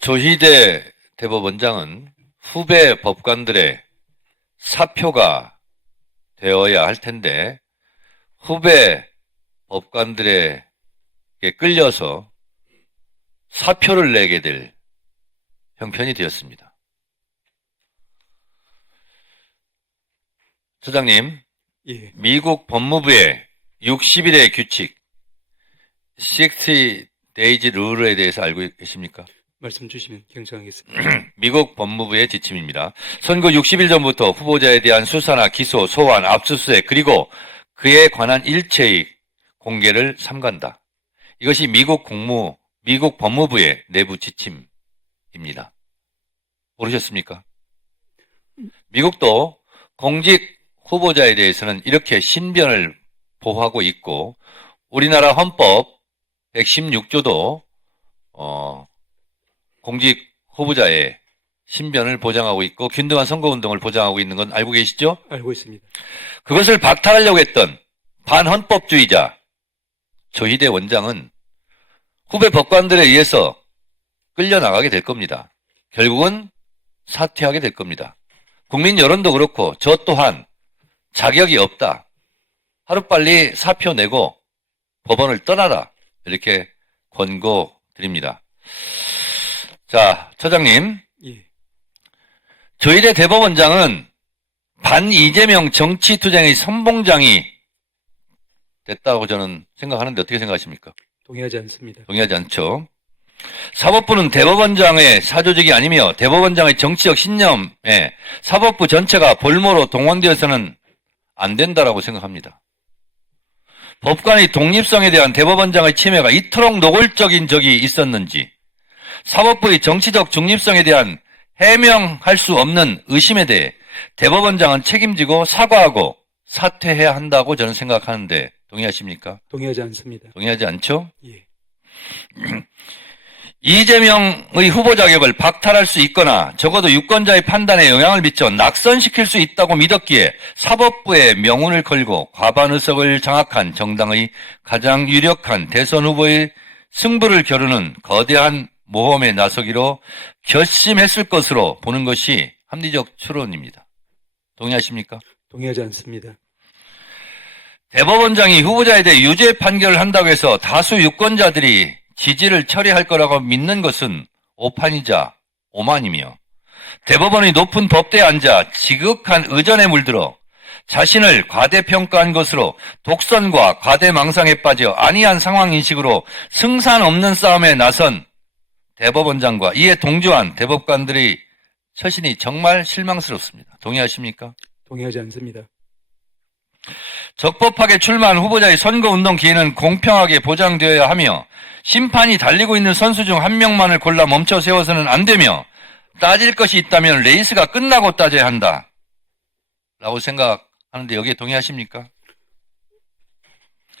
조희대 대법원장은 후배 법관들의 사표가 되어야 할 텐데 후배 법관들에게 끌려서 사표를 내게 될 형편이 되었습니다. 소장님, 예, 미국 법무부의 60일의 규칙, 60 days 룰에 대해서 알고 계십니까? 말씀 주시면 경청하겠습니다. 미국 법무부의 지침입니다. 선거 60일 전부터 후보자에 대한 수사나 기소, 소환, 압수수색 그리고 그에 관한 일체의 공개를 삼간다. 이것이 미국 법무부의 내부 지침입니다. 모르셨습니까? 미국도 공직 후보자에 대해서는 이렇게 신변을 보호하고 있고 우리나라 헌법 116조도 공직 후보자의 신변을 보장하고 있고 균등한 선거운동을 보장하고 있는 건 알고 계시죠? 알고 있습니다. 그것을 박탈하려고 했던 반헌법주의자 조희대 원장은 후배 법관들에 의해서 끌려나가게 될 겁니다. 결국은 사퇴하게 될 겁니다. 국민 여론도 그렇고 저 또한 자격이 없다. 하루빨리 사표 내고 법원을 떠나라. 이렇게 권고드립니다. 자, 처장님. 예, 조희대 대법원장은 반 이재명 정치투쟁의 선봉장이 됐다고 저는 생각하는데 어떻게 생각하십니까? 동의하지 않습니다. 동의하지 않죠. 사법부는 대법원장의 사조직이 아니며 대법원장의 정치적 신념에 사법부 전체가 볼모로 동원되어서는 안 된다라고 생각합니다. 법관의 독립성에 대한 대법원장의 침해가 이토록 노골적인 적이 있었는지 사법부의 정치적 중립성에 대한 해명할 수 없는 의심에 대해 대법원장은 책임지고 사과하고 사퇴해야 한다고 저는 생각하는데 동의하십니까? 동의하지 않습니다. 동의하지 않죠? 예, 이재명의 후보 자격을 박탈할 수 있거나 적어도 유권자의 판단에 영향을 미쳐 낙선시킬 수 있다고 믿었기에 사법부에 명운을 걸고 과반 의석을 장악한 정당의 가장 유력한 대선 후보의 승부를 겨루는 거대한 모험에 나서기로 결심했을 것으로 보는 것이 합리적 추론입니다. 동의하십니까? 동의하지 않습니다. 대법원장이 후보자에 대해 유죄 판결을 한다고 해서 다수 유권자들이 지지를 처리할 거라고 믿는 것은 오판이자 오만이며 대법원의 높은 법대에 앉아 지극한 의전에 물들어 자신을 과대평가한 것으로 독선과 과대망상에 빠져 안이한 상황인식으로 승산 없는 싸움에 나선 대법원장과 이에 동조한 대법관들의 처신이 정말 실망스럽습니다. 동의하십니까? 동의하지 않습니다. 적법하게 출마한 후보자의 선거운동 기회는 공평하게 보장되어야 하며 심판이 달리고 있는 선수 중 한 명만을 골라 멈춰 세워서는 안 되며 따질 것이 있다면 레이스가 끝나고 따져야 한다. 라고 생각하는데 여기에 동의하십니까?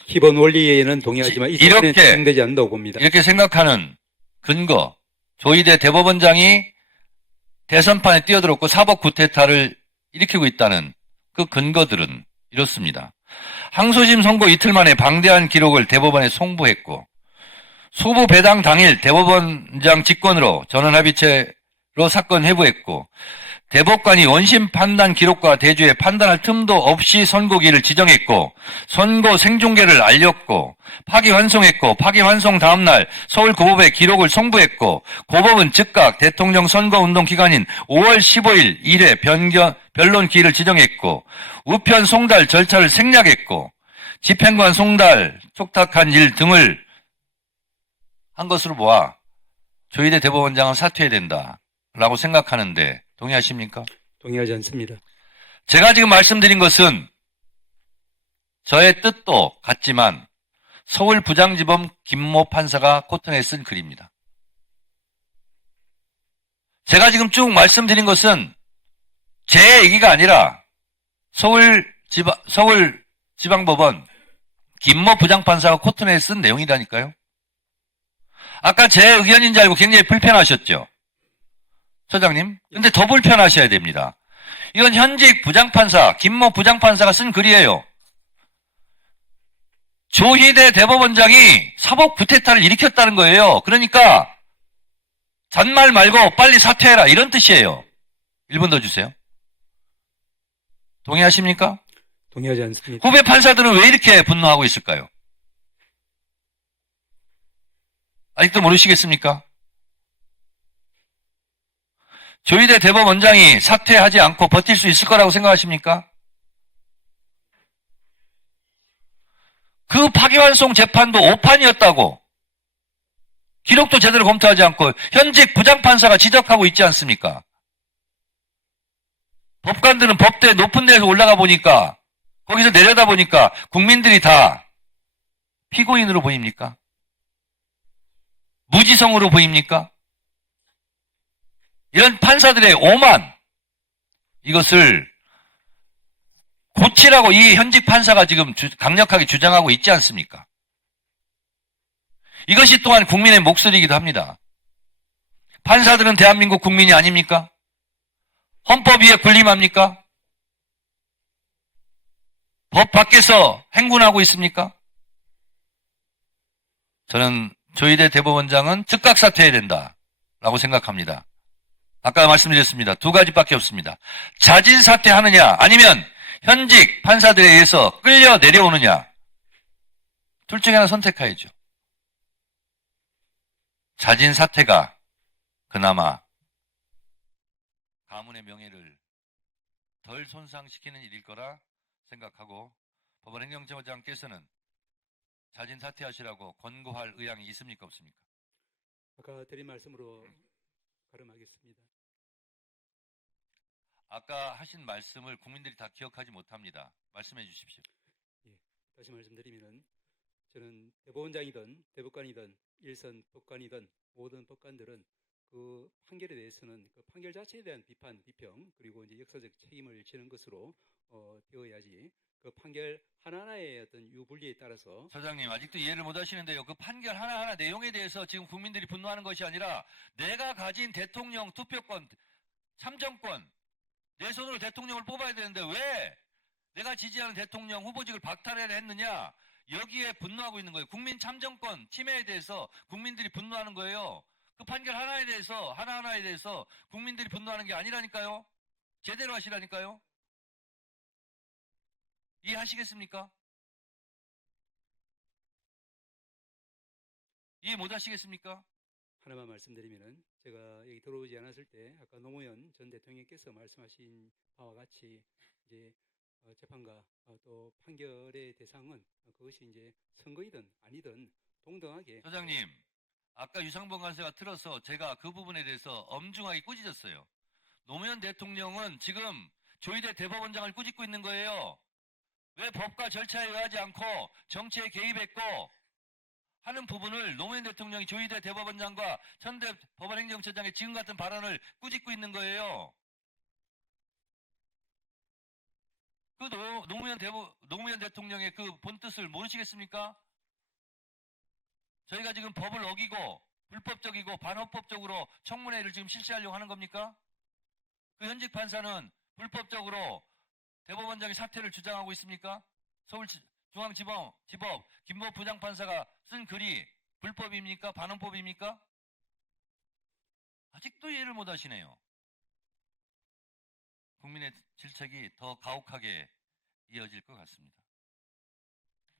기본 원리에는 동의하지만 이 부분은 이렇게 적용되지 않는다고 봅니다. 이렇게 생각하는 근거, 조희대 대법원장이 대선판에 뛰어들었고 사법 구태타를 일으키고 있다는 그 근거들은 이렇습니다. 항소심 선고 이틀 만에 방대한 기록을 대법원에 송부했고 소부 배당 당일 대법원장 직권으로 전원합의체로 사건 회부했고 대법관이 원심 판단 기록과 대조해 판단할 틈도 없이 선고기를 지정했고 선고 생중계를 알렸고 파기환송했고 파기환송 다음날 서울고법에 기록을 송부했고 고법은 즉각 대통령 선거운동 기간인 5월 15일 1회 변론 기일을 지정했고 우편 송달 절차를 생략했고 집행관 송달 촉탁한 일 등을 한 것으로 보아 조희대 대법원장은 사퇴해야 된다라고 생각하는데 동의하십니까? 동의하지 않습니다. 제가 지금 말씀드린 것은 저의 뜻도 같지만 서울부장지법 김모 판사가 코튼에 쓴 글입니다. 제가 지금 쭉 말씀드린 것은 제 얘기가 아니라 서울지방법원 김모 부장판사가 코튼에 쓴 내용이라니까요. 아까 제 의견인 줄 알고 굉장히 불편하셨죠? 처장님? 근데 더 불편하셔야 됩니다. 이건 현직 부장판사, 김모 부장판사가 쓴 글이에요. 조희대 대법원장이 사법 구태타를 일으켰다는 거예요. 그러니까 잔말 말고 빨리 사퇴해라 이런 뜻이에요. 1분 더 주세요. 동의하십니까? 동의하지 않습니다. 후배 판사들은 왜 이렇게 분노하고 있을까요? 아직도 모르시겠습니까? 조희대 대법원장이 사퇴하지 않고 버틸 수 있을 거라고 생각하십니까? 그 파기환송 재판도 오판이었다고 기록도 제대로 검토하지 않고 현직 부장판사가 지적하고 있지 않습니까? 법관들은 법대 높은 데에서 올라가 보니까 거기서 내려다 보니까 국민들이 다 피고인으로 보입니까? 무지성으로 보입니까? 이런 판사들의 오만, 이것을 고치라고 이 현직 판사가 지금 강력하게 주장하고 있지 않습니까? 이것이 또한 국민의 목소리이기도 합니다. 판사들은 대한민국 국민이 아닙니까? 헌법 위에 군림합니까? 법 밖에서 행군하고 있습니까? 저는 조희대 대법원장은 즉각 사퇴해야 된다라고 생각합니다. 아까 말씀드렸습니다. 두 가지밖에 없습니다. 자진 사퇴하느냐 아니면 현직 판사들에 의해서 끌려 내려오느냐. 둘 중에 하나 선택해야죠. 자진 사퇴가 그나마 가문의 명예를 덜 손상시키는 일일 거라 생각하고 법원 행정처장께서는 자진 사퇴하시라고 권고할 의향이 있습니까 없습니까? 아까 드린 말씀으로 가름하겠습니다. 아까 하신 말씀을 국민들이 다 기억하지 못합니다. 말씀해 주십시오. 다시 말씀드리면 저는 대법원장이든 대법관이든 일선 법관이든 모든 법관들은 그 판결에 대해서는 그 판결 자체에 대한 비판, 비평 그리고 이제 역사적 책임을 지는 것으로 되어야지 그 판결 하나하나의 어떤 유불리에 따라서 소장님 아직도 이해를 못 하시는데요. 그 판결 하나하나 내용에 대해서 지금 국민들이 분노하는 것이 아니라 내가 가진 대통령 투표권, 참정권 내 손으로 대통령을 뽑아야 되는데 왜 내가 지지하는 대통령 후보직을 박탈해야 했느냐 여기에 분노하고 있는 거예요. 국민 참정권 침해에 대해서 국민들이 분노하는 거예요. 그 판결 하나하나에 대해서 국민들이 분노하는 게 아니라니까요. 제대로 하시라니까요. 이해하시겠습니까? 이해 못 하시겠습니까? 하나만 말씀드리면은 제가 여기 들어오지 않았을 때 아까 노무현 전 대통령께서 말씀하신 바와 같이 이제 재판과 또 판결의 대상은 그것이 이제 선거이든 아니든 동등하게. 소장님, 아까 유상범 간사가 틀어서 제가 그 부분에 대해서 엄중하게 꾸짖었어요. 노무현 대통령은 지금 조희대 대법원장을 꾸짖고 있는 거예요. 왜 법과 절차에 의하지 않고 정치에 개입했고 하는 부분을 노무현 대통령이 조희대 대법원장과 천대 법원행정처장의 지금 같은 발언을 꾸짖고 있는 거예요. 그 노무현 대통령의 그 본뜻을 모르시겠습니까? 저희가 지금 법을 어기고 불법적이고 반헌법적으로 청문회를 지금 실시하려고 하는 겁니까? 그 현직 판사는 불법적으로 대법원장의 사퇴를 주장하고 있습니까? 서울중앙지법 김모 부장판사가 쓴 글이 불법입니까? 반헌법입니까? 아직도 이해를 못 하시네요. 국민의 질책이 더 가혹하게 이어질 것 같습니다.